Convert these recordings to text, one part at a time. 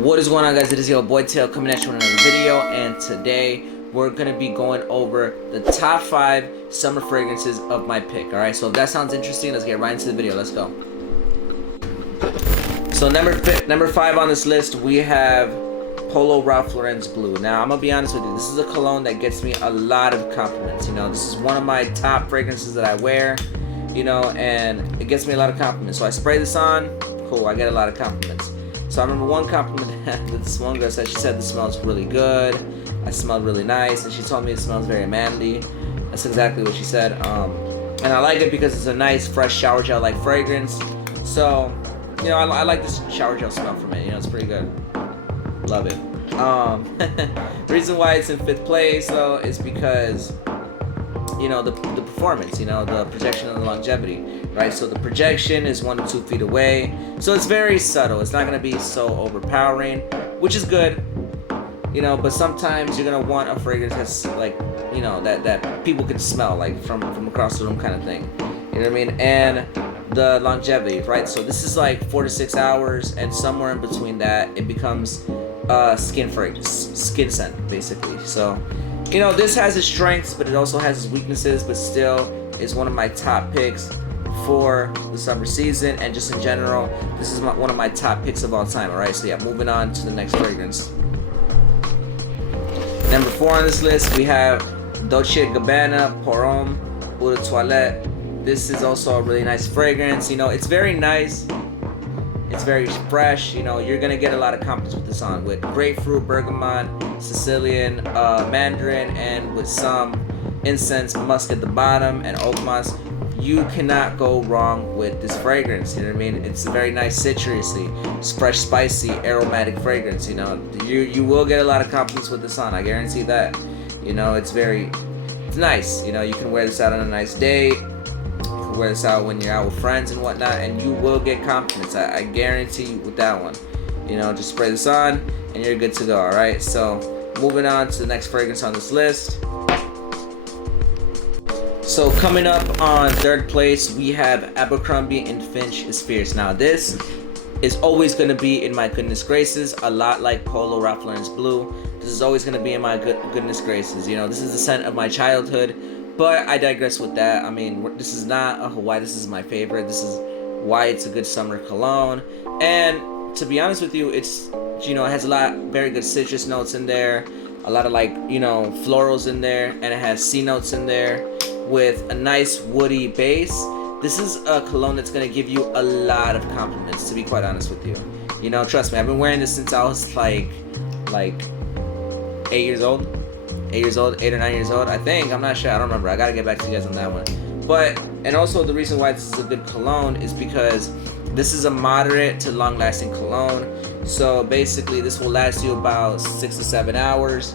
What is going on, guys? It is your boy Tail coming at you with another video, and today we're gonna be going over the top 5 summer fragrances of my pick. Alright, so if that sounds interesting, let's get right into the video. Let's go. So number 5 on this list, we have Polo Ralph Lauren's Blue. Now, I'm gonna be honest with you, this is a cologne that gets me a lot of compliments. You know, this is one of my top fragrances that I wear, you know, and it gets me a lot of compliments. So I spray this on, cool, I get a lot of compliments. So I remember one compliment that this one girl said. She said this smells really good, I smelled really nice, and she told me it smells very manly. That's exactly what she said. And I like it because it's a nice fresh shower gel like fragrance. So, you know, I like this shower gel smell from it. You know, it's pretty good. Love it. The reason why it's in 5th place though is because, you know, the performance, you know, the projection and the longevity, right? So the projection is 1 to 2 feet away, so it's very subtle. It's not gonna be so overpowering, which is good, you know. But sometimes you're gonna want a fragrance that's like, you know, that people can smell, like from across the room kind of thing. You know what I mean? And the longevity, right? So this is like 4 to 6 hours, and somewhere in between that, it becomes skin fragrance, skin scent, basically. So, you know, this has its strengths, but it also has its weaknesses, but still is one of my top picks for the summer season, and just in general, this is one of my top picks of all time. Alright, so yeah, moving on to the next fragrance. Number 4 on this list, we have Dolce & Gabbana Pour Homme Eau de Toilette. This is also a really nice fragrance. You know, it's very nice. It's very fresh. You know, you're gonna get a lot of compliments with this on, with grapefruit, bergamot, Sicilian, mandarin, and with some incense, musk at the bottom, and oak moss. You cannot go wrong with this fragrance. You know what I mean? It's a very nice citrusy, fresh, spicy, aromatic fragrance. You know, you will get a lot of compliments with this on. I guarantee that. You know, it's nice. You know, you can wear this out on a nice date. Wear this out when you're out with friends and whatnot, and you will get compliments. I guarantee you with that one. You know, just spray this on and you're good to go. Alright, so moving on to the next fragrance on this list. So coming up on 3rd place, we have Abercrombie & Fitch is Fierce. Now this is always going to be in my goodness graces, a lot like Polo Ralph Lauren's Blue. This is always going to be in my goodness graces. You know, this is the scent of my childhood. But I digress with that. I mean, this is not why this is my favorite. This is why it's a good summer cologne. And to be honest with you, it's, you know, it has a lot very good citrus notes in there, a lot of, like, you know, florals in there, and it has C notes in there with a nice woody base. This is a cologne that's gonna give you a lot of compliments, to be quite honest with you. You know, trust me, I've been wearing this since I was like 8 years old. 8 or 9 years old, I think. I'm not sure. I don't remember. I gotta get back to you guys on that one. But, and also the reason why this is a good cologne is because this is a moderate to long-lasting cologne. So basically, this will last you about 6 to 7 hours,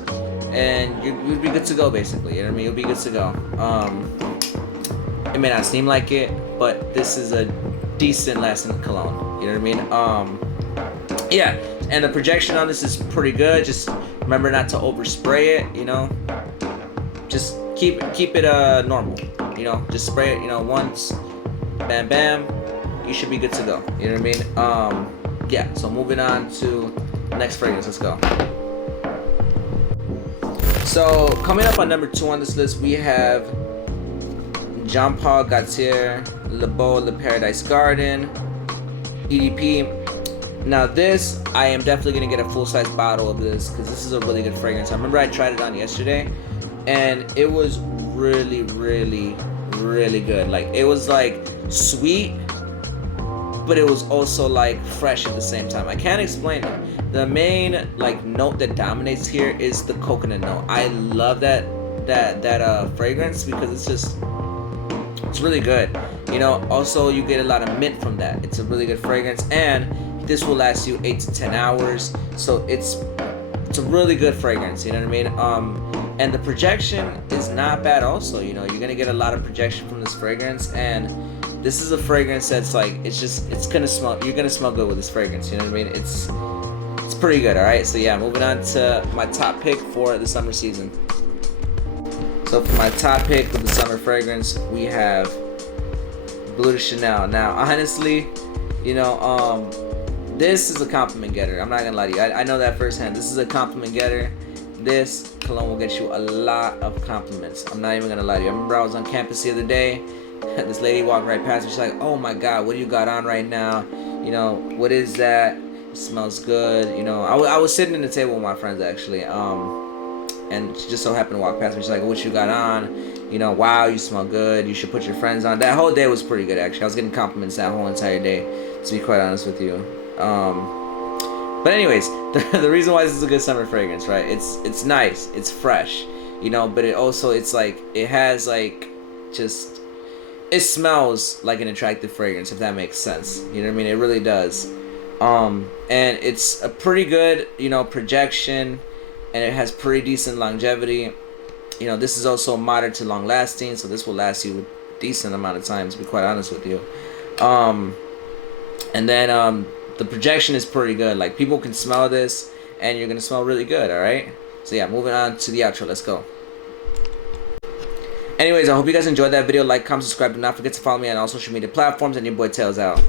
and you'll be good to go. Basically, you know what I mean? You'll be good to go. It may not seem like it, but this is a decent lasting cologne. You know what I mean? Yeah. And the projection on this is pretty good. Just remember not to overspray it, you know. Just keep it normal, you know. Just spray it, you know, once, bam bam, you should be good to go. You know what I mean? Yeah, so moving on to the next fragrance. Let's go. So coming up on number 2 on this list, we have Jean Paul Gaultier Le Beau Le Paradise Garden EDP. Now this, I am definitely going to get a full-size bottle of this because this is a really good fragrance. I remember I tried it on yesterday, and it was really, really, really good. Like, it was like sweet, but it was also like fresh at the same time. I can't explain it. The main like note that dominates here is the coconut note. I love that fragrance because it's really good. You know, also you get a lot of mint from that. It's a really good fragrance, and this will last you 8 to 10 hours, so it's a really good fragrance. You know what I mean? And the projection is not bad. Also, you know, you're gonna get a lot of projection from this fragrance, and this is a fragrance that's like, it's gonna smell. You're gonna smell good with this fragrance. You know what I mean? It's pretty good. All right. So yeah, moving on to my top pick for the summer season. So for my top pick of the summer fragrance, we have Bleu de Chanel. Now, honestly, you know, This is a compliment getter. I'm not gonna lie to you. I know that firsthand. This is a compliment getter. This cologne will get you a lot of compliments. I'm not even gonna lie to you. I remember I was on campus the other day. This lady walked right past me. She's like, "Oh my God, what do you got on right now? You know, what is that? It smells good." You know, I was sitting at the table with my friends actually. And she just so happened to walk past me. She's like, "What you got on? You know, wow, you smell good. You should put your friends on." That whole day was pretty good actually. I was getting compliments that whole entire day, to be quite honest with you. But anyways, the reason why this is a good summer fragrance, right? It's nice, it's fresh, you know, but it's like it has like just it smells like an attractive fragrance, if that makes sense. You know what I mean? It really does. And it's a pretty good, you know, projection, and it has pretty decent longevity. You know, this is also moderate to long lasting, so this will last you a decent amount of time, to be quite honest with you. And then the projection is pretty good. Like, people can smell this, and you're gonna smell really good. All right. So yeah, moving on to the outro. Let's go. Anyways, I hope you guys enjoyed that video. Like, comment, subscribe. Do not forget to follow me on all social media platforms. And your boy Tails out.